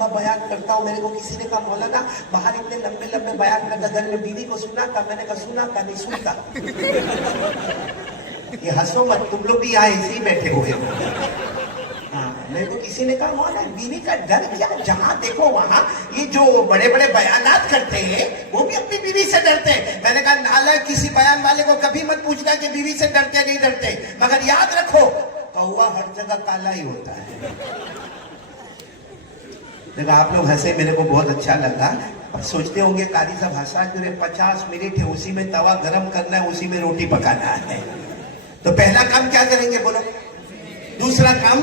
لمبا بیان کرتا ہوں. میرے کو کسی نے کہا مولانا باہر اتنے لمبے لمبے بیان کرتا, گھر میں بیوی کو سنا تھا. میں نے کہا سنا تھا نہیں سنتا. یہ ہنسو مت, تم لوگ بھی آئے ایسے ہی بیٹھے ہوئے ہو. میرے کو کسی نے کہا مولانا بیوی کا ڈر کیا, جہاں دیکھو وہاں یہ جو بڑے بڑے بیانات کرتے ہیں وہ بھی اپنی بیوی سے ڈرتے ہیں. میں نے کہا نالا کسی بیان والے کو کبھی مت پوچھنا کہ بیوی سے ڈرتے نہیں ڈرتے, مگر یاد رکھو کوا ہر جگہ کالا ہی ہوتا ہے. دیکھو آپ لوگ ہنسے, میرے کو بہت اچھا لگا. اب سوچتے ہوں گے قاری صاحب ہنسا جو 50 منٹ ہے اسی میں توا گرم کرنا ہے, اسی میں روٹی پکانا ہے. تو پہلا کام کیا کریں گے بولو, دوسرا کام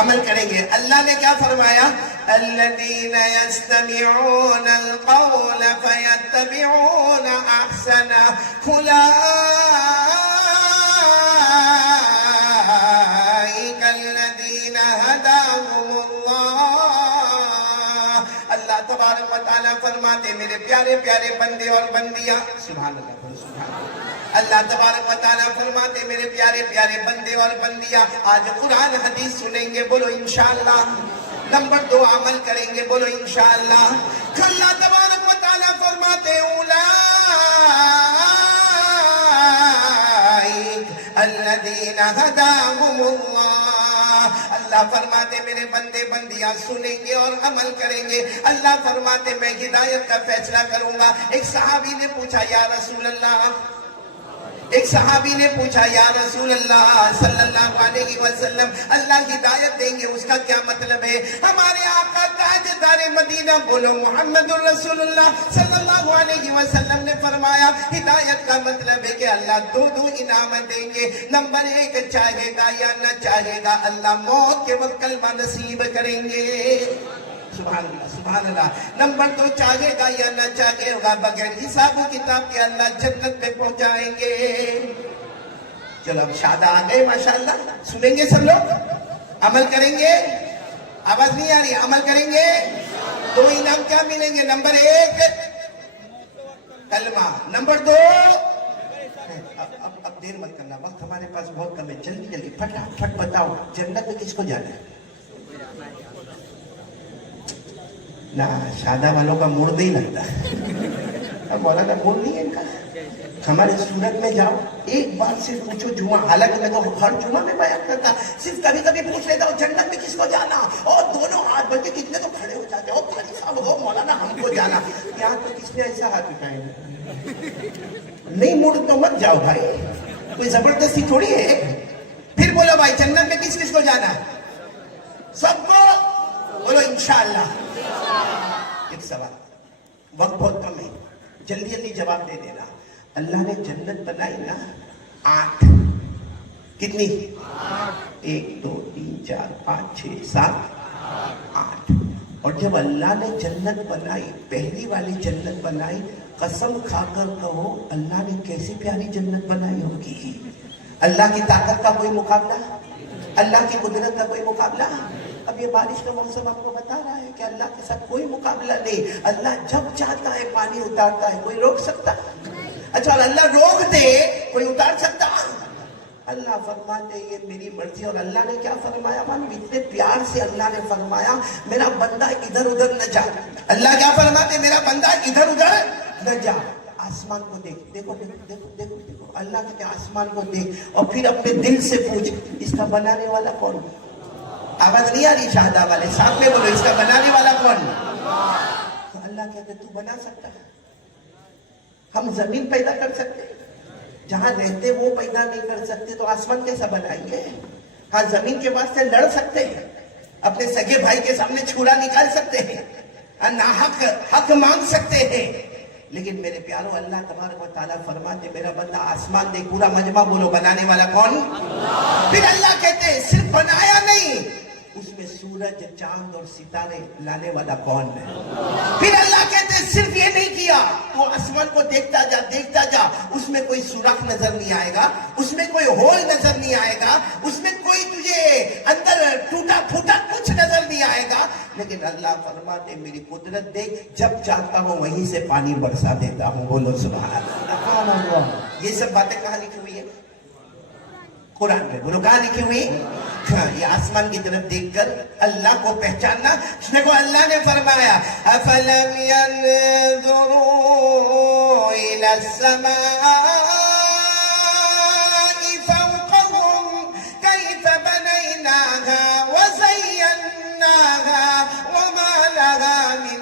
عمل کریں گے. اللہ نے کیا فرمایا, الذین یستمعون القول فیتبعون احسنہ اولئک الذین ھداھم اللہ. اللہ تبارک و تعالیٰ فرماتے میرے پیارے پیارے بندے اور بندیاں, سبحان اللہ بولو سبحان اللہ. اللہ تبارک و تعالیٰ فرماتے میرے پیارے پیارے بندے اور بندیاں آج قرآن حدیث سنیں گے, بولو انشاءاللہ. نمبر 2 عمل کریں گے, بولو انشاءاللہ. اللہ تبارک و تعالیٰ فرماتے اولئک الذین ھداھم اللہ. اللہ فرماتے میرے بندے بندیاں سنیں گے اور عمل کریں گے. اللہ فرماتے میں ہدایت کا فیصلہ کروں گا. ایک صحابی نے پوچھا یا رسول اللہ, ایک صحابی نے پوچھا یا رسول اللہ صلی اللہ علیہ وسلم اللہ ہدایت دیں گے اس کا کیا مطلب ہے؟ ہمارے آقا تاجدار مدینہ بولو محمد الرسول اللہ صلی اللہ علیہ وسلم نے فرمایا ہدایت کا مطلب ہے کہ اللہ 2 انعامت دیں گے. نمبر 1 چاہے گا یا نہ چاہے گا اللہ موت کے وقت کلمہ نصیب کریں گے. سبحان اللہ سبحان اللہ. نمبر 2 چاہے گا یا نہ چاہے گا بغیر حساب و کتاب کے اللہ جنت میں پہنچائیں گے. چلو اب شادہ آ گئے ماشاءاللہ. سنیں گے سب لوگ, عمل کریں گے. آواز نہیں آ رہی, عمل کریں گے. 2 انعام کیا ملیں گے؟ نمبر 1 کلمہ, نمبر 2 اب دیر مت کرنا, وقت ہمارے پاس بہت کم ہے. جلدی جلدی پھٹ بتاؤ جنت میں کس کو جانا ہے؟ نہ شادہ والوں کا موڈ نہیں لگتا. اب مولانا موڈ نہیں ہے ان کا. ہمارے سورت میں جاؤ ایک بار صرف پوچھو جمعہ, حالانکہ میں تو ہر جمعہ میں بیان کرتا, صرف کبھی کبھی پوچھ لیتا ہوں جنت میں کس کو جانا, اور دونوں ہاتھ بن کے کتنے تو کھڑے ہو جاتے ہو قاری صاحب ہو مولانا ہم کو جانا. یہاں تو کس نے ایسا ہاتھ اٹھائے نہیں. موڈ تو مت جاؤ بھائی, کوئی زبردستی تھوڑی ہے. پھر بولو بھائی جنت میں کس کس کو جانا ہے؟ سب کو بولو انشاءاللہ. ایک سوال, وقت بہت کم ہے, جلدی جلدی جواب دے دینا. اللہ نے جنت بنائی نا 8, کتنی؟ 1 2 3 4 5 6 7 8. اور جب اللہ نے جنت بنائی, پہلی والی جنت بنائی, قسم کھا کر کہو اللہ نے کیسی پیاری جنت بنائی ہوگی. اللہ کی طاقت کا کوئی مقابلہ, اللہ کی قدرت کا کوئی مقابلہ. اب یہ بارش کا موسم آپ کو بتا رہا ہے کہ اللہ کے ساتھ کوئی مقابلہ نہیں. اللہ جب چاہتا ہے پانی اتارتا ہے, کوئی روک سکتا؟ اچھا اللہ روک دے کوئی اتار سکتا؟ اللہ فرماتے یہ میری مرضی. اور اللہ نے کیا فرمایا؟ اتنے پیار سے اللہ نے فرمایا میرا بندہ ادھر ادھر نہ جا. اللہ کیا فرماتے میرا بندہ ادھر ادھر نہ جا. آسمان کو دیکھ, دیکھو دیکھو دیکھو دیکھو دیکھو. اللہ کہتے آسمان کو دیکھ اور پھر اپنے دل سے پوچھ اس کا بنانے والا کون؟ آواز نہیں آ رہی شہادہ والے, سامنے بولو اس کا بنانے والا کون؟ تو اللہ کہتے تو بنا سکتا ہے. ہم زمین پیدا کر سکتے, جہاں رہتے وہ پیدا نہیں کر سکتے تو آسمان کیسا بنائیں گے؟ ہاں زمین کے واسطے لڑ سکتے ہیں, اپنے سگے بھائی کے سامنے چھڑا نکال سکتے ہیں, ناحق حق مانگ سکتے ہیں, لیکن میرے پیاروں اللہ تبارک و تعالیٰ فرماتے میرا بندہ آسمان دیکھ. پورا مجمع بولو بنانے والا کون؟ پھر اللہ کہتے ہیں صرف بنایا نہیں, اس میں سورج چاند اور ستارے لانے والا کون ہے؟ پھر اللہ کہتے ہیں صرف یہ نہیں کیا, تو آسمان کو دیکھتا جا دیکھتا جا, اس میں کوئی سوراخ نظر نہیں آئے گا, اس میں کوئی ہول نظر نہیں آئے گا, اس میں کوئی تجھے اندر ٹوٹا پھوٹا کچھ نظر نہیں آئے گا, لیکن اللہ فرماتے میری قدرت دیکھ, جب چاہتا ہوں وہیں سے پانی برسا دیتا ہوں. بولو سبحان اللہ. یہ سب باتیں کہاں لکھی ہوئی ہے؟ قرآن میں. بولو کہاں لکھی ہوئی؟ یہ آسمان کی طرف دیکھ کر اللہ کو پہچاننا. دیکھو اللہ نے فرمایا افلم ينظروا الى السماء فوقهم كيف بنيناها وزيناها وما لها من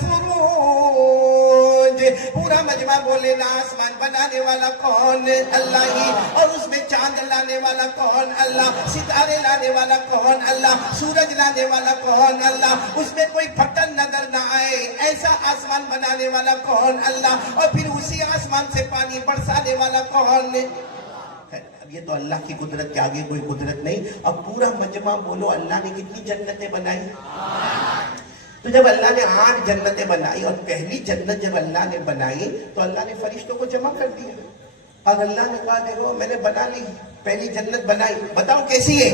فروج. پورا مجمع بولے نا آسمان بنانے والا کون؟ اللہ ہی. اور اس میں چاند لانے والا کون؟ اللہ. ستارے لانے والا کون؟ اللہ. سورج لانے والا کون؟ اللہ. اس میں کوئی پھٹن نظر نہ آئے ایسا آسمان بنانے والا کون؟ اللہ. اور پھر اسی آسمان سے پانی برسانے والا کون؟ اب یہ تو اللہ کی قدرت کے آگے کوئی قدرت نہیں. اب پورا مجمع بولو اللہ نے کتنی جنتیں بنائی؟ تو جب اللہ نے 8 جنتیں بنائی اور پہلی جنت جب اللہ نے بنائی تو اللہ نے فرشتوں کو جمع کر دیا اور اللہ نے کہا دیکھو میں نے بنا لی پہلی جنت بنائی بتاؤ کیسی ہے؟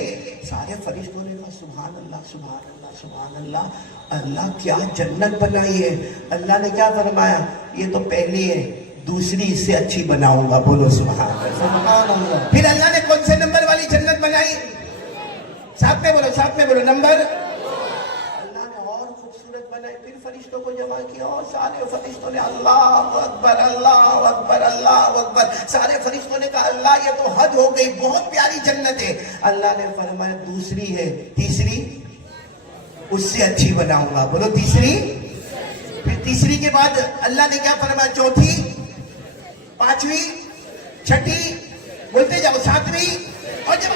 سارے فرشتوں نے کہا سبحان اللہ سبحان اللہ سبحان اللہ. اللہ کیا جنت بنائی ہے. اللہ نے کیا فرمایا یہ تو پہلی ہے دوسری اس سے اچھی بناؤں گا. بولو سبحان اللہ. پھر اللہ نے کون سے نمبر والی جنت بنائی؟ ساتھ میں بولو نمبر. پھر فرشتوں کو جمع کیا اور سارے فرشتوں نے اللہ اکبر اللہ اکبر اللہ اکبر. سارے فرشتوں نے کہا اللہ یہ تو حد ہو گئی بہت پیاری جنت ہے. اللہ نے فرمایا دوسری ہے تیسری اس سے اچھی بناؤں گا. بولو تیسری. پھر تیسری کے بعد اللہ نے کیا فرمایا؟ چوتھی پانچویں چھٹی بولتے جاؤ ساتویں اور جب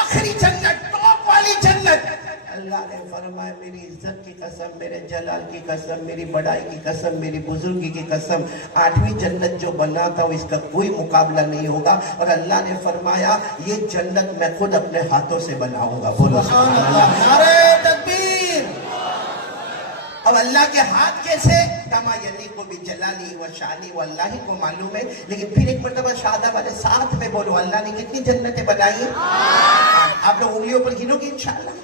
آخری جنت ٹاپ والی جنت اللہ نے فرمایا میری عزت کی قسم میرے جلال کی قسم میری بڑائی کی قسم میری بزرگی کی قسم 8ویں جنت جو بنا تھا اس کا کوئی مقابلہ نہیں ہوگا. اور اللہ نے فرمایا یہ جنت میں خود اپنے ہاتھوں سے بناؤں گا. بولو سبحان اللہ. نعرہ تکبیر. اب اللہ کے ہاتھ کیسے؟ کما یلیق بجلالی و شانی و اللہ ہی کو معلوم ہے. لیکن پھر ایک مرتبہ شہادہ والے ساتھ میں بولو اللہ نے کتنی جنتیں بنائی؟ آپ لوگ انگلیوں پر گنو گے انشاءاللہ.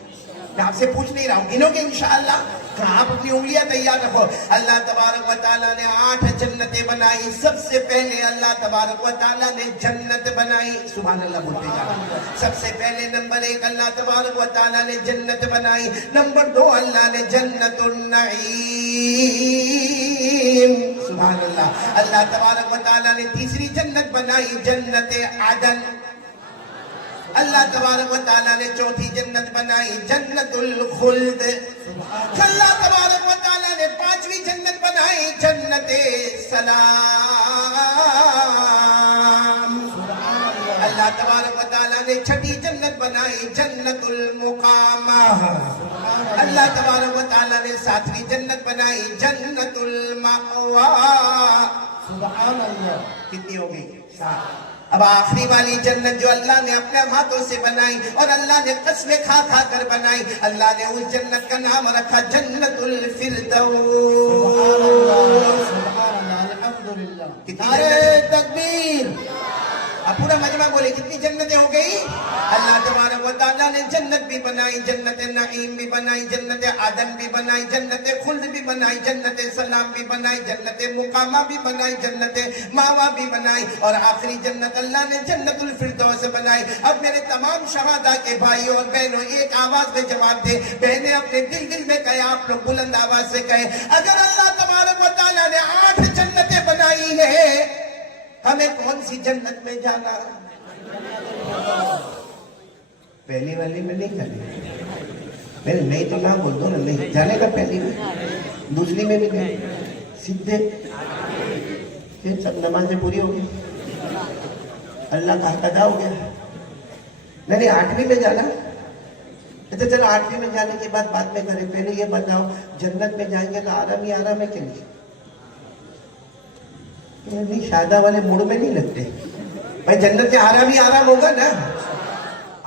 میں آپ سے پوچھ نہیں رہا ہوں گنو گے انشاءاللہ. آپ اپنی انگلیاں تیار رکھو. اللہ تبارک و تعالیٰ نے 8 جنتیں بنائی. سب سے پہلے اللہ تبارک و تعالیٰ نے جنت بنائی. سبحان اللہ بولتے جاؤ. سب سے پہلے نمبر 1 اللہ تبارک و تعالیٰ نے جنت بنائی. نمبر 2 اللہ نے جنت النعیم. سبحان اللہ. اللہ تبارک و تعالیٰ نے تیسری جنت بنائی جنت عدن. اللہ تبارک و تعالیٰ نے چوتھی جنت بنائی جنت الخلد. اللہ تبارک و تعالیٰ نے 5ویں جنت بنائی جنت سلام. اللہ تبارک و تعالیٰ نے 6ٹھی جنت بنائی جنت المقامہ. اللہ تبارک و تعالیٰ نے 7ویں جنت بنائی جنت المأوى. سبحان اللہ. کتنی ہو گئی؟ 7. اب آخری والی جنت جو اللہ نے اپنے ہاتھوں سے بنائی اور اللہ نے قسمیں کھا کھا کر بنائی اللہ نے اس جنت کا نام رکھا جنت الفردوس. سبحان اللہ الحمدللہ. نعرہ تکبیر. اب پورا مجمع بولے کتنی جنتیں ہو گئی؟ اللہ تبارک و تعالیٰ نے جنت بھی بنائی جنت نعیم بھی بنائی جنت عدن بھی بنائی جنت خلد بھی بنائی جنت سلام بھی بنائی جنت مقامہ بھی بنائی جنت ماوا بھی بنائی اور آخری جنت اللہ نے جنت الفردوس بنائی. اب میرے تمام شہادہ کے بھائیوں اور بہنوں ایک آواز میں جواب دے. بہنیں اپنے دل میں کہے آپ لوگ بلند آواز سے کہے اگر اللہ تبارک و تعالیٰ نے 8 جنتیں بنائی ہے ہمیں کون سی جنت میں جانا؟ پہلی والی میں نہیں جانے. میں نہیں تو نہ بول دو نا نہیں جانے کا. پہلی میں دوسری میں بھی نہیں سیدھے پھر سب نمازیں پوری ہو گئی اللہ کا حق ادا ہو گیا. نہیں 8ویں میں جانا. اچھا چلو 8ویں میں جانے کے بعد میں کریں. پہلے یہ بتاؤ جنت میں جائیں گے تو آرام ہی آرام ہے کہ نہیں؟ شادہ والے موڑ میں نہیں لگتے بھائی. جنت میں آرام ہی آرام ہوگا نا.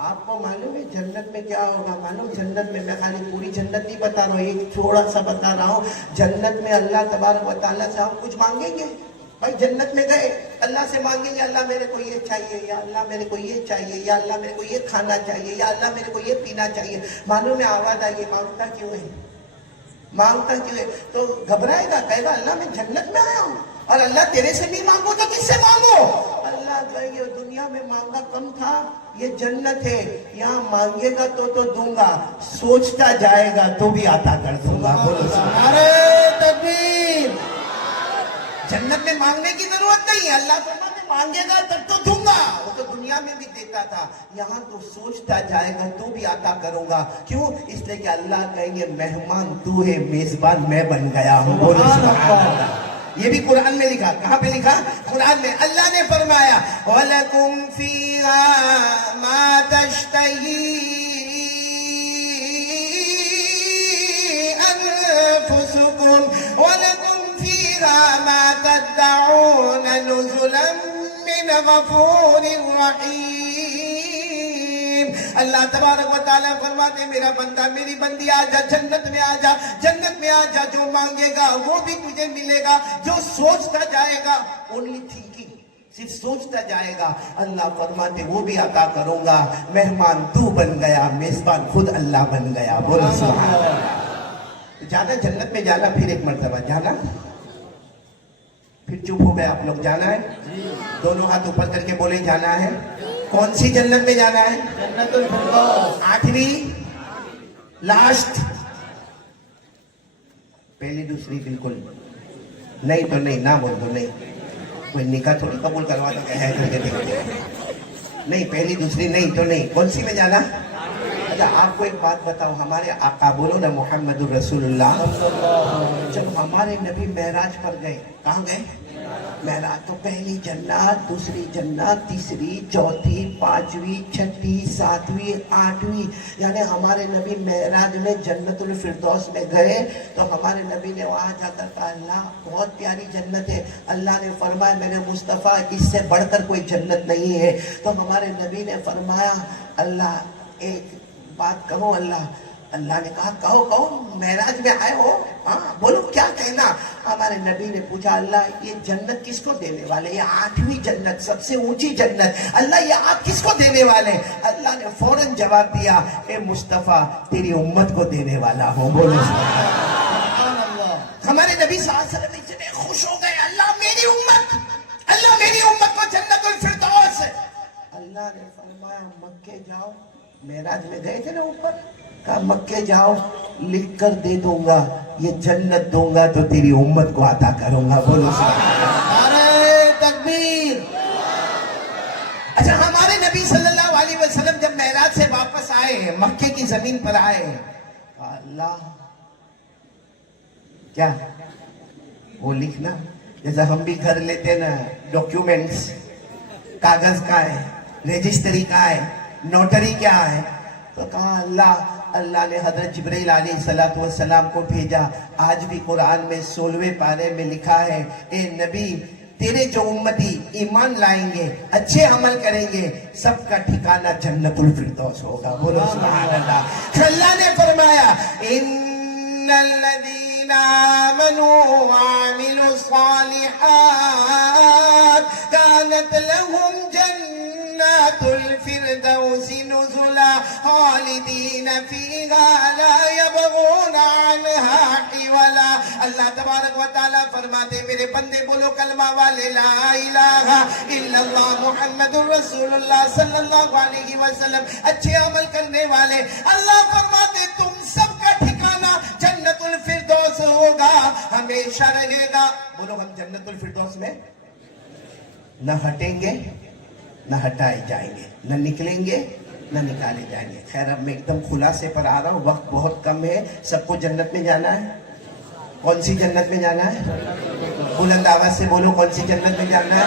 آپ کو معلوم ہے جنت میں کیا ہوگا؟ معلوم جنت میں خالی پوری جنت نہیں بتا رہا ہوں ایک تھوڑا سا بتا رہا ہوں. جنت میں اللہ تبارک و تعالیٰ سے ہم کچھ مانگیں گے بھائی. جنت میں گئے اللہ سے مانگیں گے اللہ میرے کو یہ چاہیے یا اللہ میرے کو یہ چاہیے یا اللہ میرے کو یہ کھانا چاہیے یا اللہ میرے کو یہ پینا چاہیے. معلوم ہے آواز آئیے مانگتا کیوں ہے تو گھبرائے گا کہے گا اللہ میں جنت میں آیا ہوں اور اللہ تیرے سے نہیں مانگو تو کس سے مانگو؟ अल्लाह कहेंगे दुनिया में मांगा कम था, ये जन्नत है, यहाँ मांगेगा तो दूंगा, सोचता जाएगा तो भी आता कर दूंगा। बोलो नारे तकबीर। जन्नत में मांगने की जरूरत नहीं है, अल्लाह फरमाते मांगेगा तब तो दूंगा, वो तो दुनिया में भी देता था, यहाँ तो सोचता जाएगा तो भी आता करूंगा। क्यों? इसलिए कि अल्लाह कहेंगे मेहमान तू है, मेजबान मैं बन गया हूँ। बोलो सुभान अल्लाह। ये भी कुरान में लिखा। कहाँ पे लिखा? कुरान में। अल्लाह ने फरमाया वलकुम फीहा मा तश्तही अनफुसुकुम वलकुम फीहा मा तदउन नुज़ुलन मिन गफूरिर रहीम। अल्लाह तबारक व तआला फरमाते मेरा बंदा मेरी बंदी आ जा, जन्नत में आ जा, जन्नत में आ जा, जो मांगेगा वो भी तुझे मिलेगा, जो सोचता जाएगा, ओनली थिंकिंग, सिर्फ सोचता जाएगा, अल्लाह फरमाते वो भी अता करूंगा। मेहमान तू बन गया, मेजबान खुद अल्लाह बन गया। बोलो सुभान अल्लाह। जाना जन्नत में, जाना फिर एक मर्तबा जाना। फिर चुप हो गए आप लोग। जाना है? दोनों हाथ ऊपर करके बोले जाना है। कौन सी जन्नत में जाना है? जन्नतुल फिरदौस। 8वीं लास्ट, पहली दूसरी बिल्कुल नहीं तो नहीं, ना बोल दो नहीं, कोई निकाह थोड़ी कबूल करवा दो है करके देखते। नहीं, पहली दूसरी नहीं तो नहीं, कौन सी में जाना? अच्छा आपको एक बात बताओ, हमारे आका बोलो ना मोहम्मद रसूलुल्लाह, जब हमारे नबी मेराज पर गए, कहाँ गए? मेराज। तो पहली जन्नत, दूसरी जन्नत, तीसरी, चौथी, 5वीं, 6वीं, 7वीं, 8वीं, यानी हमारे नबी मेराज में जन्नतुल फिरदौस में गए तो हमारे नबी ने वहां जाकर कहा अल्लाह बहुत प्यारी जन्नत है। अल्लाह ने फरमाया मेरे मुस्तफ़ा इससे बढ़कर कोई जन्नत नहीं है। तो हमारे नबी ने फरमाया अल्लाह एक बात कहो। अल्लाह ने कहा कहो कहो, मेराज में आए हो, हाँ बोलो क्या कहना। हमारे नबी ने पूछा अल्लाह ये जन्नत किसको देने वाले? ये 8वीं जन्नत, सबसे ऊंची जन्नत, अल्लाह ये आप किसको देने वाले? अल्लाह ने फौरन जवाब दिया ए मुस्तफा तेरी उम्मत को देने वाला हूँ। बोलो सुभान अल्लाह। हमारे नबी सल्लल्लाहु अलैहि वसल्लम इतने खुश हो गए, अल्लाह मेरी उम्मत को जन्नतुल फिरदौस। अल्लाह ने फरमाया मक्के जाओ, मेराज में गए थे ना ऊपर, कहा मक्के जाओ लिख कर दे दूंगा, ये जन्नत दूंगा तो तेरी उम्मत को अता करूंगा। बोलो नारे तकबीर। अच्छा हमारे नबी सल्लल्लाहु अलैहि वसल्लम जब मेराज से वापस आए, मक्के की जमीन पर आए, अल्लाह क्या वो लिखना, जैसे हम भी घर लेते ना डॉक्यूमेंट्स, कागज का है, रजिस्ट्री का है, नोटरी क्या है, तो कहा अल्लाह ने हजरत जिब्रील अलैहिस्सलातु वस्सलाम को भेजा। आज भी कुरान में 16वें पारे में लिखा है ए नबी तेरे जो उम्मती ईमान लाएंगे, अच्छे अमल करेंगे, सबका ठिकाना जन्नतुल फिरदौस होगा। बोलो सुभान अल्लाह। अल्लाह ने फरमाया इन्नल लज़ीना आमनू व अमिलुस सालिहात कानत लहुम जन्नतुल फिरदौस नुज़ुला खालिदीन फीहा ला यबगूना अन्हा हिवला। अल्लाह तबारक व तआला फरमाते मेरे बंदे बोलो कलमा वाले ला इलाहा इल्लल्लाह मुहम्मदुर रसूलुल्लाह सल्लल्लाहु अलैहि वसल्लम, अच्छे अमल करने वाले, अल्लाह फरमाते तुम सबका ठिकाना जन्नतुल फिरदौस होगा, हमेशा रहेगा। बोलो हम जन्नतुल फिरदौस में न हटेंगे न हटाए जाएंगे, न निकलेंगे न निकाले जाएंगे। खैर अब मैं एकदम खुलासे पर आ रहा हूँ, वक्त बहुत कम है। सबको जन्नत में जाना है। कौन सी जन्नत में जाना है? बुलंद आवाज से बोलो कौन सी जन्नत में जाना है?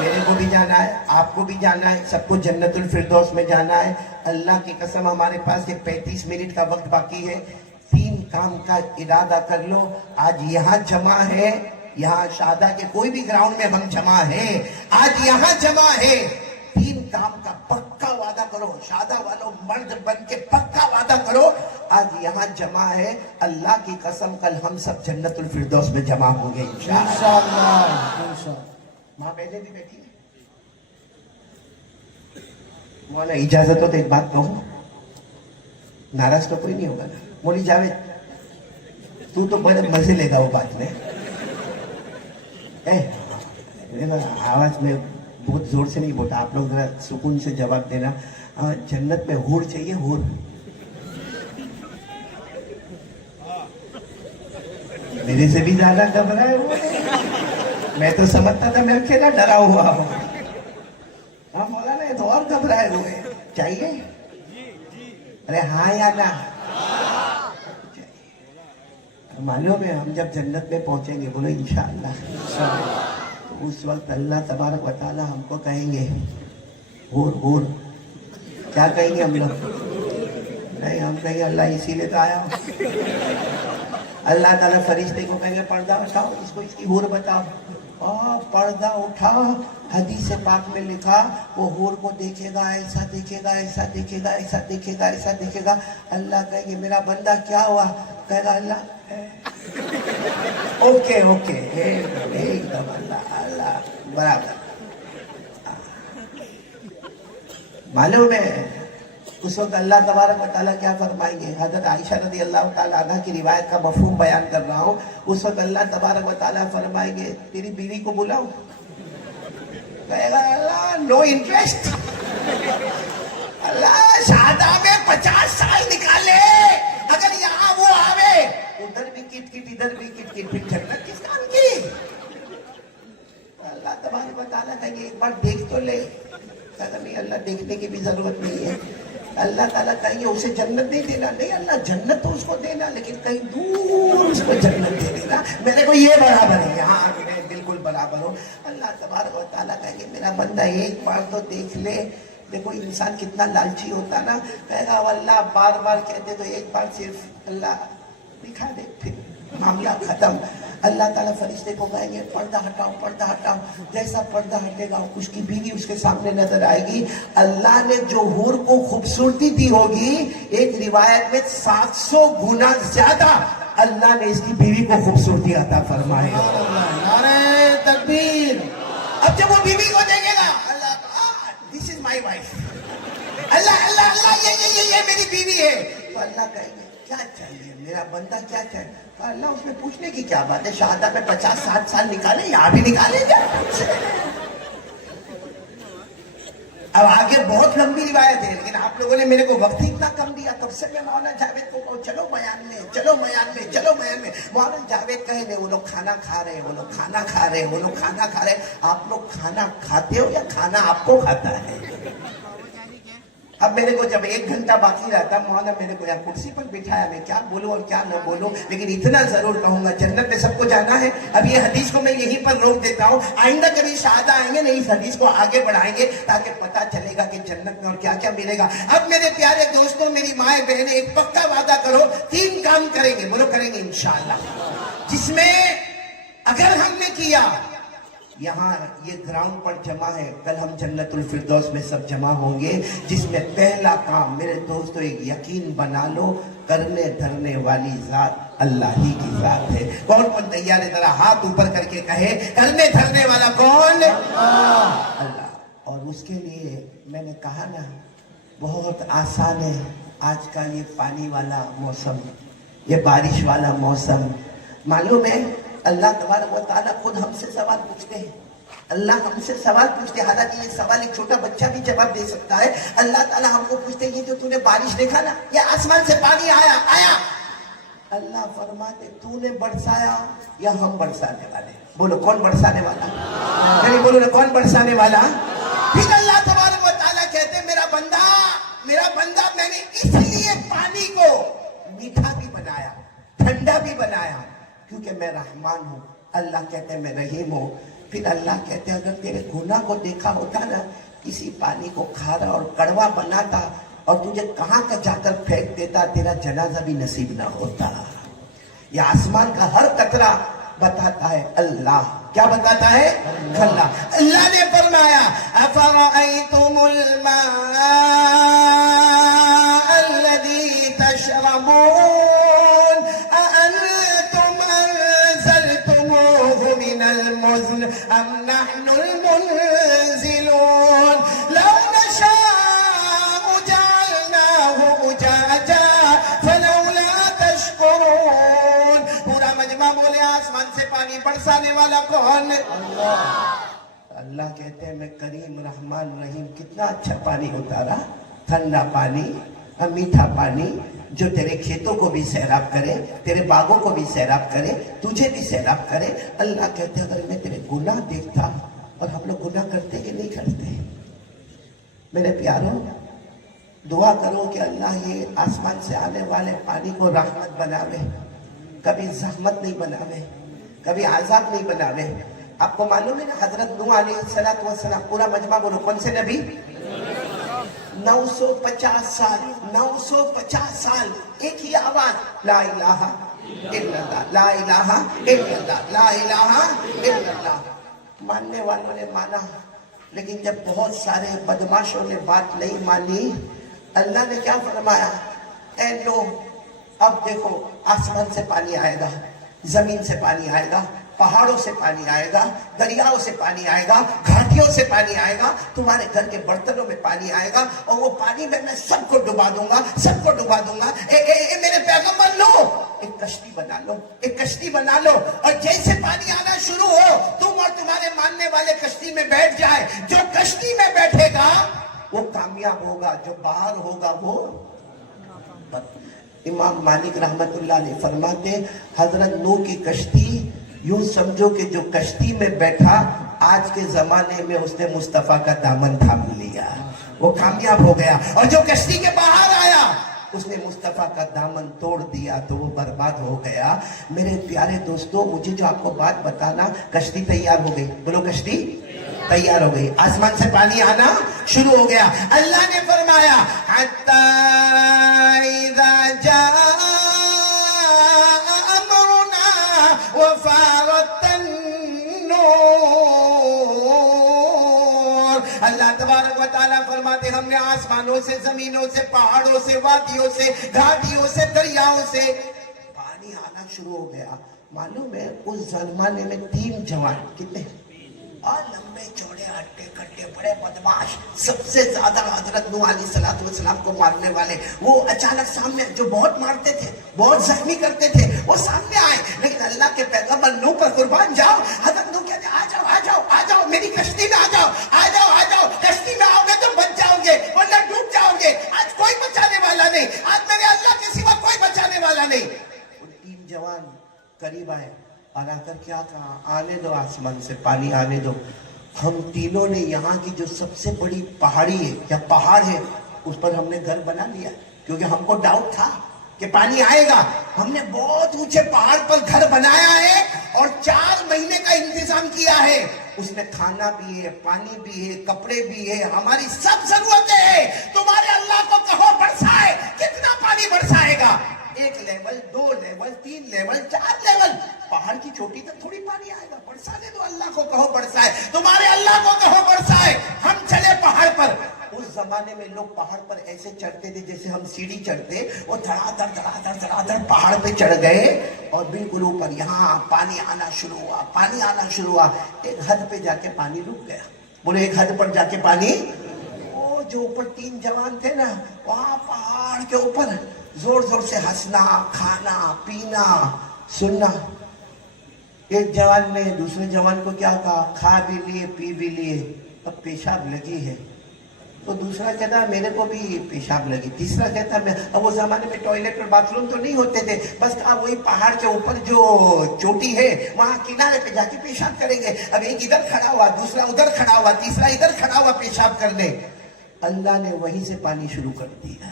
मेरे को भी जाना है, आपको भी जाना है, सबको जन्नतुल फिरदौस में जाना है। अल्लाह की कसम हमारे पास ये 35 मिनट का वक्त बाकी है। 3 काम का इरादा कर लो। आज यहाँ जमा है, यहाँ शादा के कोई भी ग्राउंड में हम जमा है, आज यहाँ जमा है। 3 काम का पक्का वादा करो, शादा वालों मर्द बन के पक्का वादा करो, आज यहाँ जमा है, अल्लाह की कसम कल हम सब जन्नतुल फिरदौस में जमा होंगे इंशाअल्लाह। माँ बहने भी बैठी है, मौला इजाजत हो तो एक बात कहूँ, नाराज तो कोई नहीं होगा ना? बोली जावेद तू तो बड़े मजे लेगा वो बात में, आवाज में बहुत जोर से नहीं बोलता, आप लोग जरा सुकून से जवाब देना। जन्नत में हूर चाहिए, हूर। मेरे से भी ज्यादा घबराए हुए हैं। मैं तो समझता था मैं अकेला डरा हुआ हूँ। हाँ मौलाना, ये तो और घबराए हुए हैं। चाहिए? अरे हाँ या ना? मालूम है हम जब जन्नत में पहुंचेंगे, बोलो इंशाअल्लाह, तो उस वक्त अल्लाह तबारक व तआला हमको कहेंगे हूर हूर। क्या कहेंगे हम लोग? नहीं, हम कहेंगे अल्लाह इसीलिए तो आया हूं। अल्लाह ताला फरिश्ते को कहेंगे पर्दा उठाओ, इसको इसकी हूर बताओ। पर्दा उठाओ, हदीस पाक में लिखा, वो हूर को देखेगा, ऐसा देखेगा, ऐसा देखेगा, ऐसा देखेगा, ऐसा देखेगा। अल्लाह कहेंगे मेरा बंदा क्या हुआ? कहेगा अल्लाह ओके ओके, एकदम अल्लाह अल्लाह बराबर। मालूम है उस वक्त अल्लाह तबारक व तआला क्या फरमाएंगे? हजरत आयशा रदी अल्लाह तआला अन्हा की रिवायत का मफहूम बयान कर रहा हूँ। उस वक्त अल्लाह तबारक व तआला फरमाएंगे तेरी बीवी को बुलाओ। कहेगा अल्लाह नो इंटरेस्ट। अल्लाह शादा में 50 साल निकाले, अगर यहाँ वो आवे, उधर भी किट किट, इधर भी किट किट, फिर जन्नत किस काम की? अल्लाह तबारक व तआला कहेंगे एक बार देख तो ले। कहता नहीं अल्लाह देखने की भी जरूरत नहीं है। अल्लाह ताला कहेंगे उसे जन्नत नहीं देना। नहीं अल्लाह जन्नत तो उसको देना, लेकिन कहीं दूर उसको जन्नत दे देना, मेरे को ये बराबर है, यहाँ मैं बिल्कुल बराबर हूँ। अल्लाह तबारक व तआला कहेंगे मेरा बंदा एक बार तो देख ले। देखो इंसान कितना लालची होता ना, कहेगा अल्लाह बार बार कहते तो एक बार सिर्फ अल्लाह दिखा दे, फिर मामला खत्म। अल्लाह ताला फरिश्ते को कहेंगे पर्दा हटाओ, पर्दा हटाओ। जैसा पर्दा हटेगा उसकी बीवी उसके सामने नजर आएगी। अल्लाह ने जो हूर को खूबसूरती दी होगी, एक रिवायत में 700 गुना ज्यादा अल्लाह ने इसकी बीवी को खूबसूरती अता फरमाए। नारे तकबीर। अब जब वो बीवी को देखेगा, अल्लाह दिस इज माय वाइफ, अल्लाह अल्लाह अल्लाह ये मेरी बीवी है, तो अल्लाह कहेंगे क्या चाहिए मेरा बंदा, क्या चाहिए? तो अल्लाह उसमें पूछने की क्या बात है? शहादा में 50-60 साल निकाले, यहाँ भी निकालेगा। अब आगे बहुत लंबी रिवायत है, लेकिन आप लोगों ने मेरे को वक्त ही इतना कम दिया, तब से मैं मौलाना जावेद को कहूँ चलो बयान में, चलो बयान में, चलो बयान में। मौलाना जावेद कहे नहीं, वो लोग खाना खा रहे हैं, वो लोग खाना खा रहे हैं, वो लोग खाना खा रहे हैं। आप लोग खाना खाते हो या खाना आपको खाता है? अब मेरे को जब 1 घंटा बाकी रहता, मौलाना मेरे को यहाँ कुर्सी पर बिठाया, मैं क्या बोलूं और क्या न बोलूं, लेकिन इतना जरूर कहूंगा जन्नत में सबको जाना है। अब ये हदीस को मैं यहीं पर रोक देता हूँ, आइंदा कभी शहादा आएंगे नहीं, इस हदीस को आगे बढ़ाएंगे ताकि पता चलेगा कि जन्नत में और क्या क्या मिलेगा। अब मेरे प्यारे दोस्तों, मेरी माए बहनें, एक पक्का वादा करो, 3 काम करेंगे, बोलो करेंगे इंशाअल्लाह, जिसमें अगर हमने किया, यहाँ ये ग्राउंड पर जमा है, कल हम जन्नतुल फिरदौस में सब जमा होंगे, जिसमें पहला काम मेरे दोस्तों एक यकीन बना लो, करने धरने वाली जात अल्लाह ही की जात है। कौन कौन तैयार है? जरा हाथ ऊपर करके कहे करने धरने वाला कौन? अल्लाह। और उसके लिए मैंने कहा ना, बहुत आसान है। आज का ये पानी वाला मौसम, ये बारिश वाला मौसम, मालूम है अल्लाह तबारक व तआला खुद हमसे सवाल पूछते हैं। अल्लाह हमसे सवाल पूछते हैं, हालांकि ये सवाल एक छोटा बच्चा भी जवाब दे सकता है। अल्लाह ताला हमको पूछते हैं, ये जो तूने बारिश देखा ना, ये आसमान से पानी आया आया, अल्लाह फरमाते तूने बरसाया या हम बरसाने वाले? बोलो कौन बरसाने वाला? नहीं बोलो ना, कौन बरसाने वाला? फिर अल्लाह तबारक व तआला कहते मेरा बंदा मैंने इसलिए पानी को मीठा भी बनाया, ठंडा भी बनाया, क्योंकि मैं रहमान हूँ। अल्लाह कहते हैं मैं रहीम हूँ। फिर अल्लाह कहते हैं अगर तेरे गुनाह को देखा होता ना, इसी पानी को खारा और कड़वा बनाता और तुझे कहाँ का जाकर फेंक देता, तेरा जनाजा भी नसीब ना होता। ये आसमान का हर कतरा बताता है अल्लाह। क्या बताता है? अल्लाह। अल्लाह ने फरमाया अफरअयतुमुल माअ अल्लज़ी तशरबून अअंतुम अंज़लतुमूहु मिनल मुज़्न अम नहनुल मुनज़िलून लौ नशाअ जअलनाहु उजाजा फलौला तशकुरून। पूरा मजमा बोले आसमान से पानी बरसाने वाला कौन? अल्लाह कहते हैं मैं करीम रहमान रहीम, कितना अच्छा पानी उतारा, ठंडा पानी, मीठा पानी, जो तेरे खेतों को भी सैराब करे, तेरे बागों को भी सैराब करे, तुझे भी सैराब करे। अल्लाह कहते हैं अगर मैं तेरे गुनाह देखता, और हम लोग गुनाह करते कि नहीं करते? मेरे प्यारों, दुआ करो कि अल्लाह ये आसमान से आने वाले पानी को रहमत बनावे, कभी जहमत नहीं बनावे, कभी आजाब नहीं बनावे। आपको मालूम है ना, हजरत नूह अलैहिस्सलातु वस्सलाम, पूरा मजमा बोलो, कौन से नबी? 950 साल, 950 साल एक ही आवाज, ला इलाहा इल्लल्लाह, ला इलाहा इल्लल्लाह, ला इलाहा इल्लल्लाह। मानने वालों ने माना, लेकिन जब बहुत सारे बदमाशों ने बात नहीं मानी, अल्लाह ने क्या फरमाया? ऐ नूह, अब देखो आसमान से पानी आएगा, जमीन से पानी आएगा, पहाड़ों से पानी आएगा, दरियाओं से पानी आएगा, घाटियों से पानी आएगा, तुम्हारे घर के बर्तनों में पानी आएगा, और वो पानी में मैं सबको डुबा दूंगा, सबको डुबा दूंगा। मेरे पैगंबर लो, एक कश्ती बना लो, एक कश्ती बना लो, और जैसे पानी आना शुरू हो, तुम और तुम्हारे मानने वाले कश्ती में बैठ जाए। जो कश्ती में बैठेगा वो कामयाब होगा, जो बाहर होगा वो। इमाम मालिक रहमतुल्लाह अलैह फरमाते, हजरत नूह की कश्ती, यूं समझो कि जो कश्ती में बैठा, आज के जमाने में उसने मुस्तफा का दामन थाम लिया, वो कामयाब हो गया। और जो कश्ती के बाहर आया, उसने मुस्तफा का दामन तोड़ दिया, तो वो बर्बाद हो गया। मेरे प्यारे दोस्तों, मुझे जो आपको बात बताना, कश्ती तैयार हो गई, बोलो कश्ती तैयार हो गई, आसमान से पानी आना शुरू हो गया। अल्लाह ने फरमाया, हत्ता इज़ा जाअ अमरुना वफ़ारत अन्नूर। अल्लाह तबारक व तआला फरमाते, हमने आसमानों से, जमीनों से, पहाड़ों से, वादियों से, घाटियों से, दरियाओं से पानी आना शुरू हो गया। मालूम है उस जमाने में 3 जवान, कितने और लंबे चौड़े हट्टे कट्टे बड़े बदमाश, सबसे ज्यादा हजरत नूह अलैहिस्सलातु वस्सलाम को मारने वाले, वो अचानक सामने, जो बहुत मारते थे, बहुत जख्मी करते थे, वो सामने आए। लेकिन अल्लाह के पैगंबर नूह पर कुर्बान जाओ, हजरत नूह कहते आ जाओ आ जाओ आ जाओ, मेरी कश्ती में आ जाओ आ जाओ आ जाओ, कश्ती में आओगे तो बच जाओगे वरना डूब जाओगे। आज कोई बचाने वाला नहीं, आज मेरे अल्लाह के सिवा कोई बचाने वाला नहीं। उन 3 जवान करीब आए और आकर क्या कहा, आने दो, आसमान से पानी आने दो। हम तीनों ने यहाँ की जो सबसे बड़ी पहाड़ी है या पहाड़ है, उस पर हमने घर बना लिया, क्योंकि हमको डाउट था कि पानी आएगा। हमने बहुत ऊंचे पहाड़ पर घर बनाया है और 4 महीने का इंतजाम किया है। उसमें खाना भी है, पानी भी है, कपड़े भी है, हमारी सब जरूरतें है। तुम्हारे अल्लाह को कहो बरसाए, कितना पानी बरसाएगा? 1 लेवल, 2 लेवल, 3 लेवल, 4 लेवल, पहाड़ की चोटी तक थोड़ी पानी आएगा। बरसाने दो, अल्लाह को कहो बरसाए, तुम्हारे अल्लाह को कहो बरसाए। हम चले पहाड़ पर। उस जमाने में लोग पहाड़ पर ऐसे चढ़ते थे जैसे हम सीढ़ी चढ़ते, वो धड़ाधड़ पहाड़ पे चढ़ गए और बिल्कुल ऊपर यहाँ पानी आना शुरू हुआ, पानी आना शुरू हुआ। एक हद पे जाके पानी रुक गया। बोले एक हद पर जाके पानी, वो जो ऊपर 3 जवान थे ना, वहां पहाड़ के ऊपर जोर जोर से हंसना, खाना पीना, सुनना। एक जवान ने दूसरे जवान को क्या कहा, खा भी लिए पी भी लिए, अब पेशाब लगी है। तो दूसरा कहता मेरे को भी पेशाब लगी। तीसरा कहता मैं, अब वो जमाने में टॉयलेट और बाथरूम तो नहीं होते थे, बस कहा वही पहाड़ के ऊपर जो चोटी है वहां किनारे पे जाके पेशाब करेंगे। अब एक इधर खड़ा हुआ, दूसरा उधर खड़ा हुआ, तीसरा इधर खड़ा हुआ पेशाब करने। अल्लाह ने वहीं से पानी शुरू कर दिया,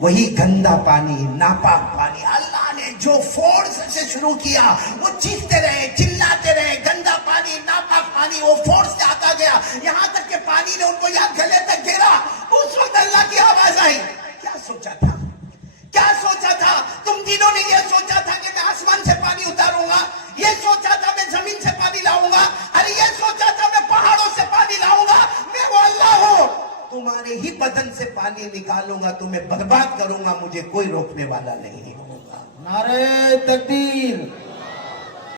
वही गंदा पानी, नापाक पानी। अल्लाह ने जो फोर्स से शुरू किया, वो चीखते रहे, चिल्लाते रहे, गंदा पानी, नापाक पानी, वो फोर्स से आता गया, यहाँ तक के पानी ने उनको यहाँ गले तक गिरा। उस वक्त अल्लाह की आवाज आई। क्या सोचा था, क्या सोचा था? तुम तीनों ने ये सोचा था कि मैं आसमान से पानी उतारूंगा, ये सोचा था मैं जमीन से पानी लाऊंगा, अरे ये सोचा था मैं पहाड़ों से पानी लाऊंगा। मैं वो अल्लाह हूं, तुम्हारे ही बदन से पानी निकालूंगा, तुम्हें बर्बाद करूंगा, मुझे कोई रोकने वाला नहीं होगा। नारे तकबीर।